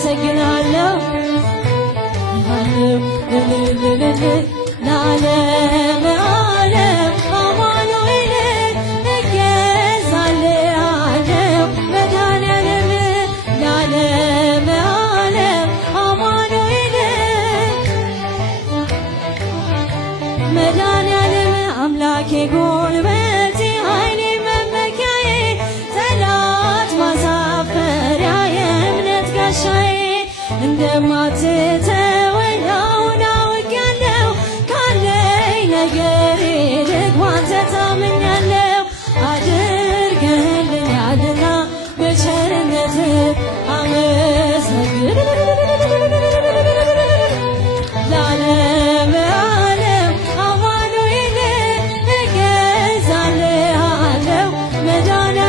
አመሰግናለሁ ለዓለም ዓለም አማኑኤል እገዛልሃለሁ መድኃኔዓለም ለዓለም ዓለም አማኑኤል መድኃኔዓለም አምላኬ ጉልበቴ ኃይሌ መመኪያዬ ጠላት ማሳፈሪያ የእምነት ጋሻዬ እንደማትተ